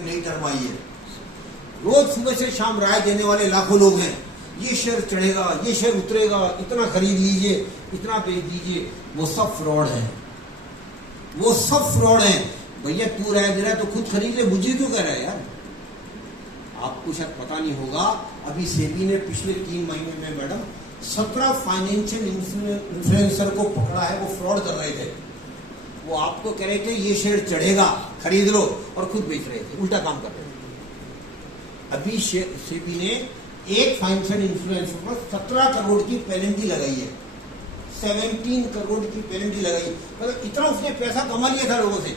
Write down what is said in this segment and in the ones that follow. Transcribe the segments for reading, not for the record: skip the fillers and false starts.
कोई नई टर्म आई है। रोज सुबह से शाम राय देने वाले लाखों लोग हैं, ये शेयर चढ़ेगा, ये शेयर उतरेगा, इतना खरीद लीजिए, इतना बेच दीजिए। वो सब फ्रॉड है, वो सब फ्रॉड है। भैया तू राय दे रहा है तो खुद खरीद ले, मुझे क्यों कह रहा है यार। आपको शायद पता नहीं होगा, अभी सेबी ने पिछले 3 महीने में मैडम 17 फाइनेंशियल इन्फ्लुएंसर को पकड़ा है, वो फ्रॉड कर रहे थे। वो आपको कह रहे थे ये शेयर चढ़ेगा, खरीद लो, और खुद बेच रहे थे, उल्टा काम कर रहे थे। अभी सेबी ने एक फाइनेंशियल इन्फ्लुएंसर पर 17 करोड़ की पेनल्टी लगाई है, 17 करोड़ की पेनल्टी लगाई। मतलब इतना उसने पैसा कमा लिया था लोगों से।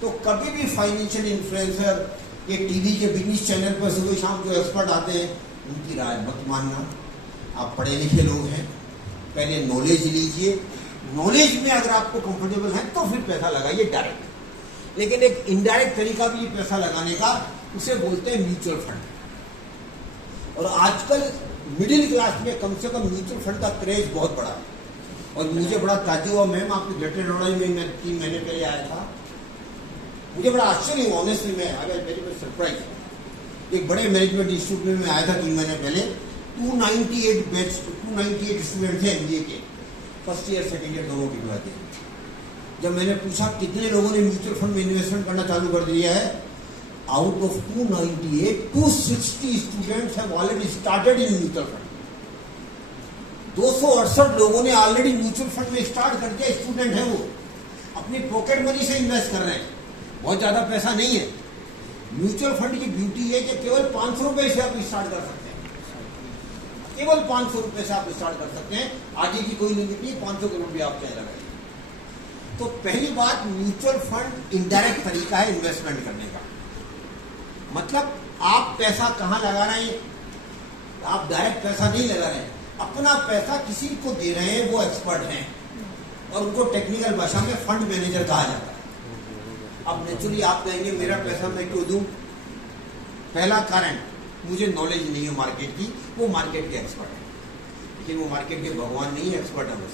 तो कभी भी फाइनेंशियल इन्फ्लुएंसर, ये टीवी के बिजनेस चैनल पर सुबह शाम जो एक्सपर्ट आते हैं, उनकी राय मत मानना। आप पढ़े लिखे लोग हैं, पहले नॉलेज लीजिए, नॉलेज में अगर आपको कंफर्टेबल है तो फिर पैसा लगाइए डायरेक्ट। लेकिन एक इनडायरेक्ट तरीका भी पैसा लगाने का, उसे बोलते हैं म्यूचुअल फंड। और आजकल मिडिल क्लास में कम से कम म्यूचुअल फंड का क्रेज बहुत बड़ा है। और मुझे बड़ा ताज्जुब हुआ, मैम आपके ग्रेटर नोएडा में मैं 3 महीने पहले आया था, मुझे बड़ा आश्चर्य हुआ, ऑनेस्टली मैं वेरी सरप्राइज। एक बड़े मैनेजमेंट इंस्टीट्यूट में मैं आया था 3 महीने पहले, 298 स्टूडेंट थे एमबीए के, फर्स्ट ईयर सेकेंड ईयर दोनों की बात है। जब मैंने पूछा कितने लोगों ने म्यूचुअल फंड में इन्वेस्टमेंट करना चालू कर दिया है, out of 298, 260 students have already started in mutual fund. 268 लोगों ने ऑलरेडी म्यूचुअल फंड में स्टार्ट कर दिया। स्टूडेंट है, वो अपनी पॉकेट मनी से इन्वेस्ट कर रहे हैं, बहुत ज्यादा पैसा नहीं है। म्यूचुअल फंड की ब्यूटी है कि केवल 500 रुपए से आप स्टार्ट कर सकते हैं, केवल 500 रुपए से आप स्टार्ट कर सकते हैं। आगे की कोई लिमिट नहीं, 500 करोड़ भी आप चाहे लगाइए। तो पहली बात, म्यूचुअल फंड इनडायरेक्ट तरीका है इन्वेस्टमेंट करने का। मतलब आप पैसा कहां लगा रहे हैं, आप डायरेक्ट पैसा नहीं लगा रहे हैं, अपना पैसा किसी को दे रहे हैं, वो एक्सपर्ट हैं, और उनको टेक्निकल भाषा में फंड मैनेजर कहा जाता है। अब नेचुरली आप कहेंगे मेरा पैसा मैं क्यों दूं? पहला कारण, मुझे नॉलेज नहीं है मार्केट की, वो मार्केट के एक्सपर्ट है, लेकिन वो मार्केट के भगवान नहीं है, एक्सपर्ट है बस।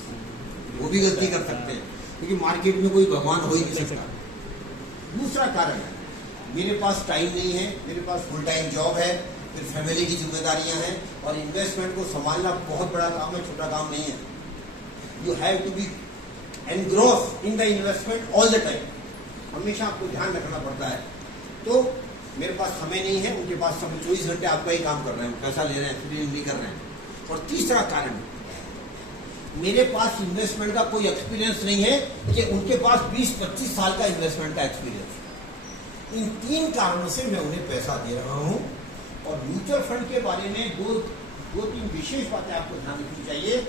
वो भी गलती कर सकते हैं, क्योंकि मार्केट में कोई भगवान हो ही नहीं सकता। दूसरा कारण है, मेरे पास टाइम नहीं है, मेरे पास फुल टाइम जॉब है, फिर फैमिली की जिम्मेदारियां हैं, और इन्वेस्टमेंट को संभालना बहुत बड़ा काम है, छोटा काम नहीं है। You have to be engrossed in the investment all the time, हमेशा आपको ध्यान रखना पड़ता है। तो मेरे पास समय नहीं है, उनके पास समय 24 घंटे आपका ही काम कर रहे हैं, पैसा ले रहे हैं, फ्री नहीं कर रहे हैं। और तीसरा कारण, मेरे पास इन्वेस्टमेंट का कोई एक्सपीरियंस नहीं है कि उनके पास 20-25 साल का इन्वेस्टमेंट का एक्सपीरियंस। इन 3 कारणों से मैं उन्हें पैसा दे रहा हूं। और म्यूचुअल फंड के बारे में दो 3 विशेष बातें आपको ध्यान रखनी चाहिए।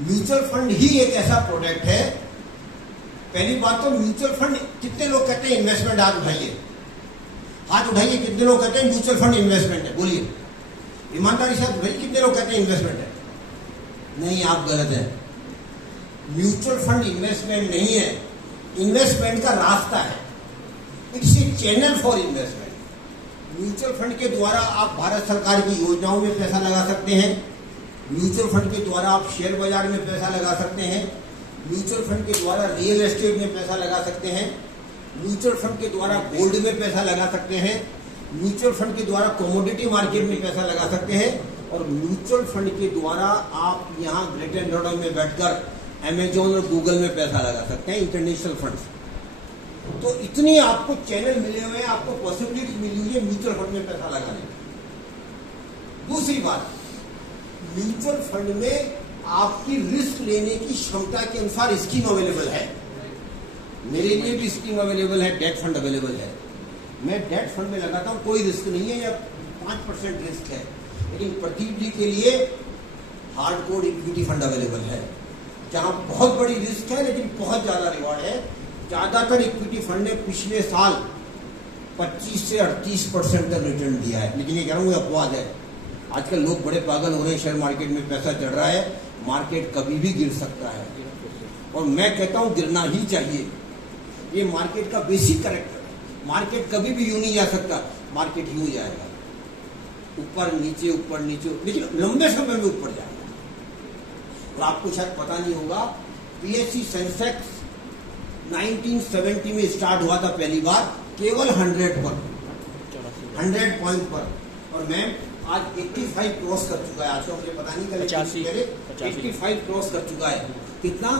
म्यूचुअल फंड ही एक ऐसा प्रोडक्ट है, पहली बात तो म्यूचुअल फंड, कितने लोग कहते हैं इन्वेस्टमेंट? हाथ उठाइए, हाथ उठाइए, कितने लोग कहते हैं म्यूचुअल फंड इन्वेस्टमेंट है? बोलिए ईमानदारी से, भाई कितने लोग कहते हैं इन्वेस्टमेंट है? नहीं, आप गलत है। म्यूचुअल फंड इन्वेस्टमेंट नहीं है, इन्वेस्टमेंट का रास्ता है, it's a channel for investment. Mutual fund के द्वारा आप भारत सरकार की योजनाओं में पैसा लगा सकते हैं, म्यूचुअल फंड के द्वारा आप शेयर बाजार में पैसा लगा सकते हैं, म्यूचुअल फंड के द्वारा रियल एस्टेट में पैसा लगा सकते हैं, म्यूचुअल फंड के द्वारा गोल्ड में पैसा लगा सकते हैं, म्यूचुअल फंड के द्वारा कमोडिटी मार्केट में पैसा लगा सकते हैं, और म्यूचुअल फंड के द्वारा आप यहाँ ग्रेटर नोएडा में बैठकर अमेजोन और गूगल में पैसा लगा सकते हैं, इंटरनेशनल फंड्स। तो इतनी आपको चैनल मिले हुए हैं, आपको पॉसिबिलिटी मिली हुई है म्यूचुअल फंड में पैसा लगाने की। दूसरी बात, म्यूचुअल फंड में आपकी रिस्क लेने की क्षमता के अनुसार स्कीम अवेलेबल है। मेरे लिए भी स्कीम अवेलेबल है, डेट फंड अवेलेबल है। मैं डेट फंड में लगाता हूँ, कोई रिस्क नहीं है, या 5% रिस्क है। लेकिन प्रदीप जी के लिए हार्डकोर इक्विटी फंड अवेलेबल है, जहाँ बहुत बड़ी रिस्क है लेकिन बहुत ज्यादा रिवॉर्ड है। ज्यादातर इक्विटी फंड ने पिछले साल 25 से 38% का रिटर्न दिया है, लेकिन ये कह रहा हूँ अपवाद है। आजकल लोग बड़े पागल हो रहे हैं, शेयर मार्केट में पैसा चढ़ रहा है, मार्केट कभी भी गिर सकता है, और मैं कहता हूं गिरना ही चाहिए। ये मार्केट का बेसिक कैरेक्टर है, मार्केट कभी भी यूं नहीं जा सकता, मार्केट यूं जाएगा, ऊपर नीचे, लेकिन लंबे समय में ऊपर जाएगा। और आपको शायद पता नहीं होगा, पीएससी सेंसेक्स 1970 में स्टार्ट हुआ था पहली बार, केवल 100 पर, 100 पॉइंट पर। और मैम आज 85 क्रॉस कर चुका है, आज तो मुझे पता नहीं कल 85 क्रॉस कर चुका है। कितना?